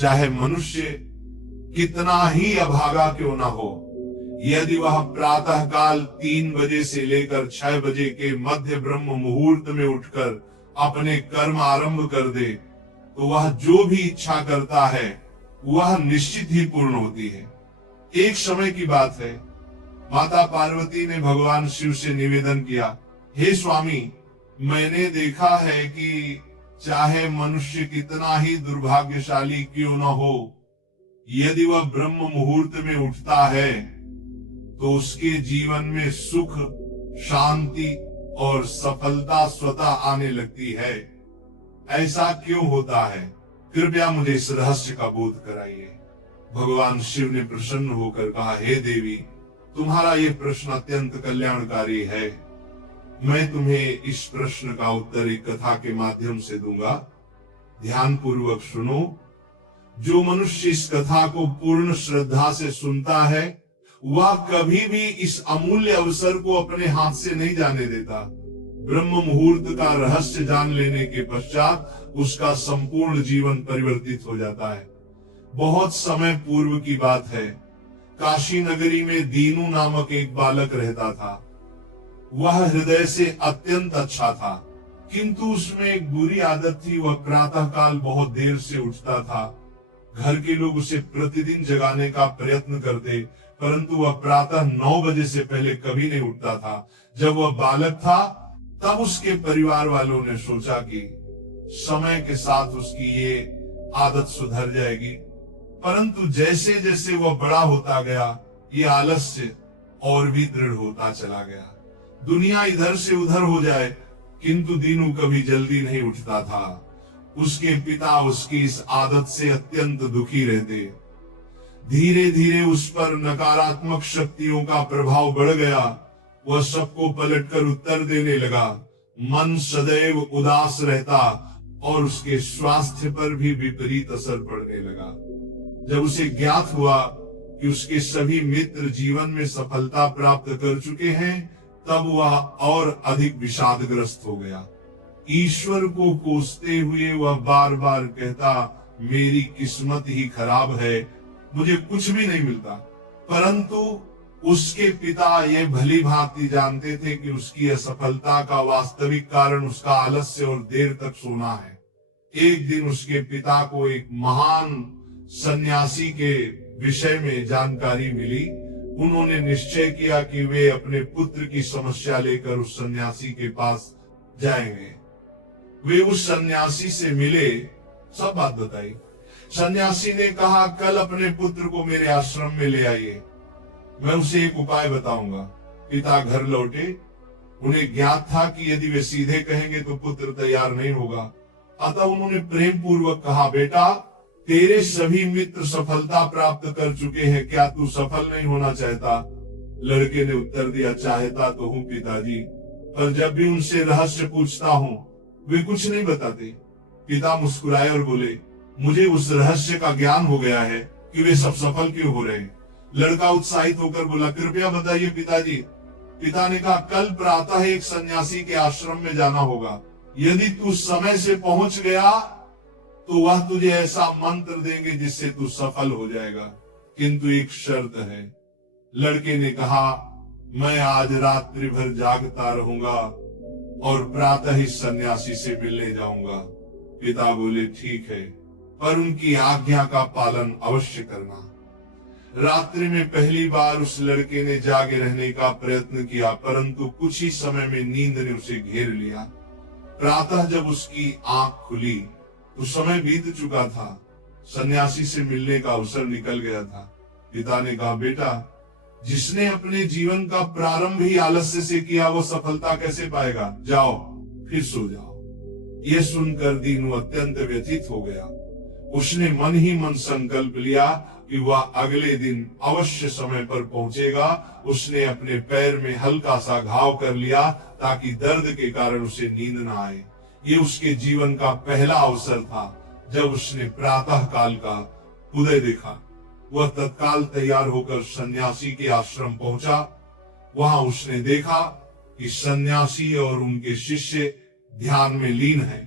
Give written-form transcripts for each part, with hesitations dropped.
चाहे मनुष्य कितना ही अभागा क्यों ना हो, यदि वह प्रातः काल 3 बजे से लेकर 6 बजे के मध्य ब्रह्म मुहूर्त में उठकर अपने कर्म आरंभ कर दे, तो वह जो भी इच्छा करता है वह निश्चित ही पूर्ण होती है। एक समय की बात है, माता पार्वती ने भगवान शिव से निवेदन किया, हे स्वामी, मैंने देखा है कि चाहे मनुष्य कितना ही दुर्भाग्यशाली क्यों न हो, यदि वह ब्रह्म मुहूर्त में उठता है तो उसके जीवन में सुख, शांति और सफलता स्वतः आने लगती है। ऐसा क्यों होता है? कृपया मुझे इस रहस्य का बोध कराइए। भगवान शिव ने प्रसन्न होकर कहा, हे देवी, तुम्हारा यह प्रश्न अत्यंत कल्याणकारी है। मैं तुम्हें इस प्रश्न का उत्तर एक कथा के माध्यम से दूंगा। ध्यान पूर्वक सुनो। जो मनुष्य इस कथा को पूर्ण श्रद्धा से सुनता है वह कभी भी इस अमूल्य अवसर को अपने हाथ से नहीं जाने देता। ब्रह्म मुहूर्त का रहस्य जान लेने के पश्चात उसका संपूर्ण जीवन परिवर्तित हो जाता है। बहुत समय पूर्व की बात है, काशी नगरी में दीनू नामक एक बालक रहता था। वह हृदय से अत्यंत अच्छा था, किंतु उसमें एक बुरी आदत थी। वह प्रातः काल बहुत देर से उठता था। घर के लोग उसे प्रतिदिन जगाने का प्रयत्न करते, परंतु वह प्रातः 9 बजे से पहले कभी नहीं उठता था। जब वह बालक था तब उसके परिवार वालों ने सोचा कि समय के साथ उसकी ये आदत सुधर जाएगी, परंतु जैसे जैसे वह बड़ा होता गया ये आलस्य और भी दृढ़ होता चला गया। दुनिया इधर से उधर हो जाए, किंतु दीनू कभी जल्दी नहीं उठता था। उसके पिता उसकी इस आदत से अत्यंत दुखी रहते। धीरे धीरे उस पर नकारात्मक शक्तियों का प्रभाव बढ़ गया। वह सबको पलटकर उत्तर देने लगा, मन सदैव उदास रहता और उसके स्वास्थ्य पर भी विपरीत असर पड़ने लगा। जब उसे ज्ञात हुआ कि उसके सभी मित्र जीवन में सफलता प्राप्त कर चुके हैं, तब वह और अधिक विषादग्रस्त हो गया। ईश्वर को कोसते हुए वह बार बार कहता, मेरी किस्मत ही खराब है, मुझे कुछ भी नहीं मिलता। परंतु उसके पिता ये भली भांति जानते थे कि उसकी असफलता का वास्तविक कारण उसका आलस्य और देर तक सोना है। एक दिन उसके पिता को एक महान सन्यासी के विषय में जानकारी मिली। उन्होंने निश्चय किया कि वे अपने पुत्र की समस्या लेकर उस सन्यासी के पास जाएंगे। वे उस सन्यासी से मिले, सब बात बताई। सन्यासी ने कहा, कल अपने पुत्र को मेरे आश्रम में ले आइए, मैं उसे एक उपाय बताऊंगा। पिता घर लौटे। उन्हें ज्ञात था कि यदि वे सीधे कहेंगे तो पुत्र तैयार नहीं होगा, अतः उन्होंने प्रेम पूर्वक कहा, बेटा, तेरे सभी मित्र सफलता प्राप्त कर चुके हैं, क्या तू सफल नहीं होना चाहता? लड़के ने उत्तर दिया, चाहता तो हूँ पिताजी, पर जब भी उनसे रहस्य पूछता हूँ वे कुछ नहीं बताते। पिता मुस्कुराए और बोले, मुझे उस रहस्य का ज्ञान हो गया है कि वे सब सफल क्यों हो रहे हैं। लड़का उत्साहित होकर बोला, कृपया बताइए पिताजी। पिता ने कहा, कल प्रातः एक सन्यासी के आश्रम में जाना होगा। यदि तू समय से पहुंच गया तो वह तुझे ऐसा मंत्र देंगे जिससे तू सफल हो जाएगा, किंतु एक शर्त है। लड़के ने कहा, मैं आज रात्रि भर जागता रहूंगा और प्रातः ही सन्यासी से मिलने जाऊंगा। पिता बोले, ठीक है, पर उनकी आज्ञा का पालन अवश्य करना। रात्रि में पहली बार उस लड़के ने जागे रहने का प्रयत्न किया, परंतु कुछ ही समय में नींद ने उसे घेर लिया। प्रातः जब उसकी आंख खुली तो समय बीत चुका था, सन्यासी से मिलने का अवसर निकल गया था। पिता ने कहा, बेटा, जिसने अपने जीवन का प्रारंभ ही आलस्य से किया वो सफलता कैसे पाएगा? जाओ फिर सो जाओ। यह सुनकर दीनू अत्यंत व्यथित हो गया। उसने मन ही मन संकल्प लिया कि वह अगले दिन अवश्य समय पर पहुंचेगा। उसने अपने पैर में हल्का सा घाव कर लिया ताकि दर्द के कारण उसे नींद न आए। ये उसके जीवन का पहला अवसर था जब उसने प्रातः काल का उदय देखा। वह तत्काल तैयार होकर सन्यासी के आश्रम पहुंचा। वहां उसने देखा कि सन्यासी और उनके शिष्य ध्यान में लीन हैं।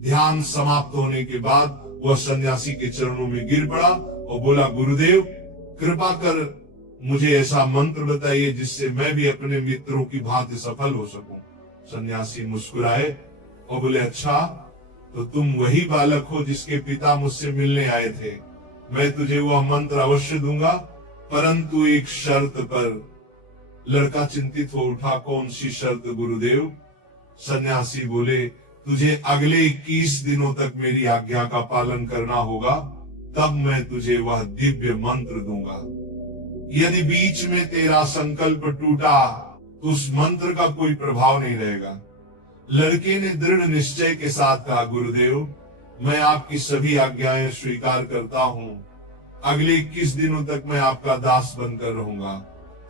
ध्यान समाप्त होने के बाद वह सन्यासी के चरणों में गिर पड़ा और बोला, गुरुदेव कृपा कर मुझे ऐसा मंत्र बताइए जिससे मैं भी अपने मित्रों की भांति सफल हो सकूं। सन्यासी मुस्कुराए और बोले, अच्छा तो तुम वही बालक हो जिसके पिता मुझसे मिलने आए थे। मैं तुझे वह मंत्र अवश्य दूंगा, परंतु एक शर्त पर। लड़का चिंतित हो उठा, कौन सी शर्त गुरुदेव? सन्यासी बोले, तुझे अगले 21 दिनों तक मेरी आज्ञा का पालन करना होगा, तब मैं तुझे वह दिव्य मंत्र दूंगा। यदि बीच में तेरा संकल्प टूटा तो उस मंत्र का कोई प्रभाव नहीं रहेगा। लड़के ने दृढ़ निश्चय के साथ कहा, गुरुदेव मैं आपकी सभी आज्ञाएं स्वीकार करता हूं, अगले 21 दिनों तक मैं आपका दास बनकर रहूंगा।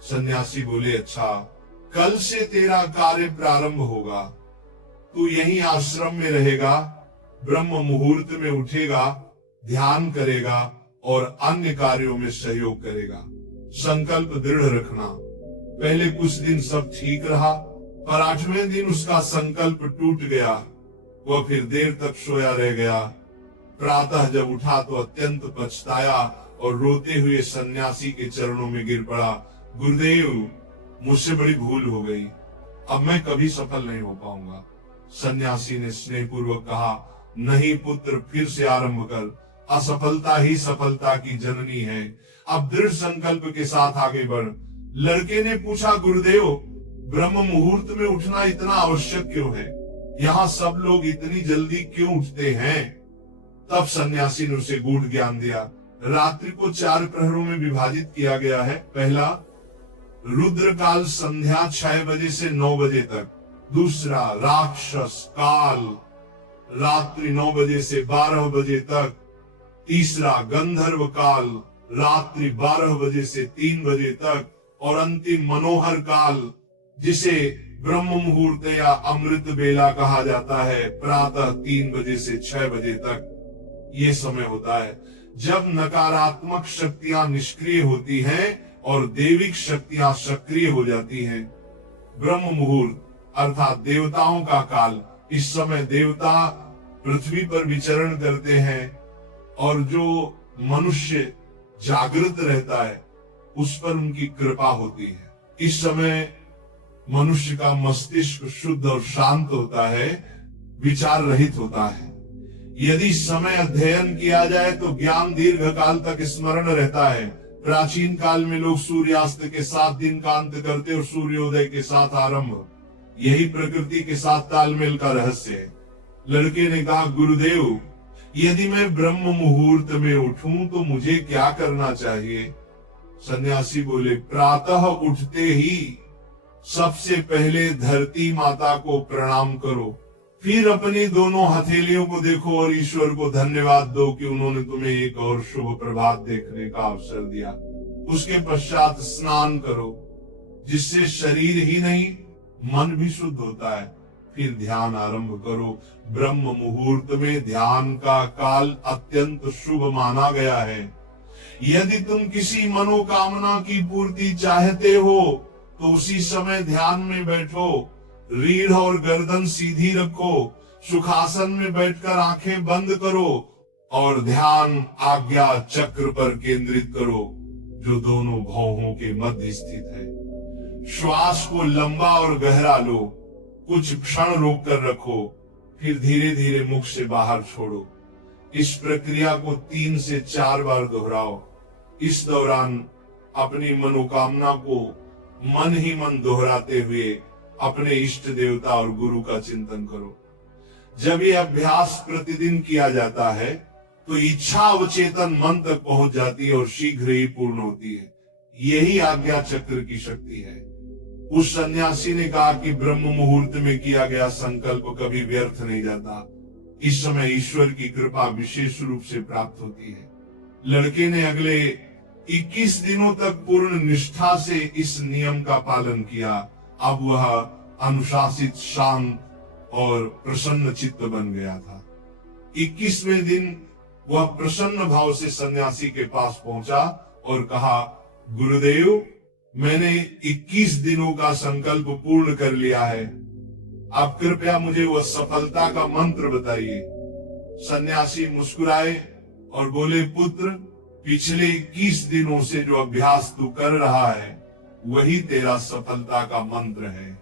सन्यासी बोले, अच्छा कल से तेरा कार्य प्रारंभ होगा, तू यहीं आश्रम में रहेगा, ब्रह्म मुहूर्त में उठेगा, ध्यान करेगा और अन्य कार्यों में सहयोग करेगा। संकल्प दृढ़ रखना। पहले कुछ दिन सब ठीक रहा, पर 8वें दिन उसका संकल्प टूट गया। वह फिर देर तक सोया रह गया। प्रातः जब उठा तो अत्यंत पछताया और रोते हुए सन्यासी के चरणों में गिर पड़ा, गुरुदेव मुझसे बड़ी भूल हो गई, अब मैं कभी सफल नहीं हो पाऊंगा। सन्यासी ने स्नेहपूर्वक कहा, नहीं पुत्र, फिर से आरंभ कर, असफलता ही सफलता की जननी है, अब दृढ़ संकल्प के साथ आगे बढ़। लड़के ने पूछा, गुरुदेव ब्रह्म मुहूर्त में उठना इतना आवश्यक क्यों है? यहाँ सब लोग इतनी जल्दी क्यों उठते हैं? तब सन्यासी ने उसे गूढ़ ज्ञान दिया। रात्रि को 4 प्रहरों में विभाजित किया गया है। पहला, रुद्र काल संध्या 6 बजे से 9 बजे तक। दूसरा, राक्षस काल रात्रि 9 बजे से 12 बजे तक। तीसरा, गंधर्व काल रात्रि 12 बजे से 3 बजे तक। और अंतिम, मनोहर काल, जिसे ब्रह्म मुहूर्त या अमृत बेला कहा जाता है, प्रातः 3 बजे से 6 बजे तक। ये समय होता है जब नकारात्मक शक्तियां निष्क्रिय होती हैं और दैविक शक्तियां सक्रिय हो जाती हैं। ब्रह्म मुहूर्त अर्थात देवताओं का काल। इस समय देवता पृथ्वी पर विचरण करते हैं और जो मनुष्य जागृत रहता है उस पर उनकी कृपा होती है। इस समय मनुष्य का मस्तिष्क शुद्ध और शांत होता है, विचार रहित होता है। यदि समय अध्ययन किया जाए तो ज्ञान दीर्घ काल तक स्मरण रहता है। प्राचीन काल में लोग सूर्यास्त के साथ दिन का अंत करते और सूर्योदय के साथ आरंभ। यही प्रकृति के साथ तालमेल का रहस्य है। लड़के ने कहा, गुरुदेव यदि मैं ब्रह्म मुहूर्त में उठूं तो मुझे क्या करना चाहिए? सन्यासी बोले, प्रातः उठते ही सबसे पहले धरती माता को प्रणाम करो, फिर अपनी दोनों हथेलियों को देखो और ईश्वर को धन्यवाद दो कि उन्होंने तुम्हें एक और शुभ प्रभात देखने का अवसर दिया। उसके पश्चात स्नान करो, जिससे शरीर ही नहीं मन भी शुद्ध होता है। फिर ध्यान आरंभ करो। ब्रह्म मुहूर्त में ध्यान का काल अत्यंत शुभ माना गया है। यदि तुम किसी मनोकामना की पूर्ति चाहते हो तो उसी समय ध्यान में बैठो, रीढ़ और गर्दन सीधी रखो, सुखासन में बैठकर आंखें बंद करो और ध्यान आज्ञा चक्र पर केंद्रित करो, जो दोनों भौहों के मध्य स्थित है। श्वास को लंबा और गहरा लो, कुछ क्षण रोक कर रखो, फिर धीरे धीरे मुख से बाहर छोड़ो। इस प्रक्रिया को 3 से 4 बार दोहराओ। इस दौरान अपनी मनोकामना को मन ही मन दोहराते हुए अपने इष्ट देवता और गुरु का चिंतन करो। जब यह अभ्यास प्रतिदिन किया जाता है तो इच्छा अवचेतन मन तक पहुंच जाती है और शीघ्र ही पूर्ण होती है। यही आज्ञा चक्र की शक्ति है। उस सन्यासी ने कहा कि ब्रह्म मुहूर्त में किया गया संकल्प कभी व्यर्थ नहीं जाता। इस समय ईश्वर की कृपा विशेष रूप से प्राप्त होती है। लड़के ने अगले 21 दिनों तक पूर्ण निष्ठा से इस नियम का पालन किया। अब वह अनुशासित, शांत और प्रसन्न चित्त बन गया था। 21वें दिन वह प्रसन्न भाव से सन्यासी के पास पहुंचा और कहा, गुरुदेव मैंने 21 दिनों का संकल्प पूर्ण कर लिया है, आप कृपया मुझे वह सफलता का मंत्र बताइए। सन्यासी मुस्कुराए और बोले, पुत्र, पिछले 21 दिनों से जो अभ्यास तू कर रहा है वही तेरा सफलता का मंत्र है।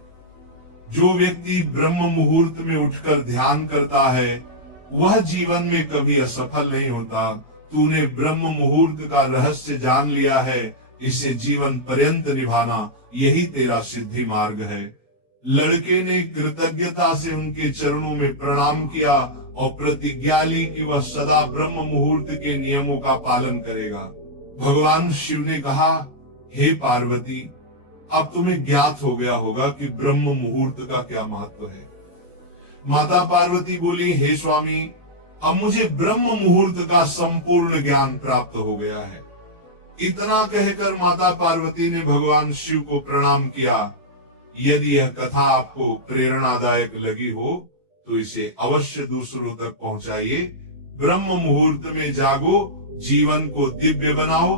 जो व्यक्ति ब्रह्म मुहूर्त में उठकर ध्यान करता है वह जीवन में कभी असफल नहीं होता। तूने ब्रह्म मुहूर्त का रहस्य जान लिया है, इसे जीवन पर्यंत निभाना यही तेरा सिद्धि मार्ग है। लड़के ने कृतज्ञता से उनके चरणों में प्रणाम किया और प्रतिज्ञा ली कि वह सदा ब्रह्म मुहूर्त के नियमों का पालन करेगा। भगवान शिव ने कहा, हे पार्वती, अब तुम्हें ज्ञात हो गया होगा कि ब्रह्म मुहूर्त का क्या महत्व है। माता पार्वती बोली, हे स्वामी, अब मुझे ब्रह्म मुहूर्त का संपूर्ण ज्ञान प्राप्त हो गया है। इतना कहकर माता पार्वती ने भगवान शिव को प्रणाम किया। यदि यह कथा आपको प्रेरणादायक लगी हो तो इसे अवश्य दूसरों तक पहुंचाइए। ब्रह्म मुहूर्त में जागो, जीवन को दिव्य बनाओ।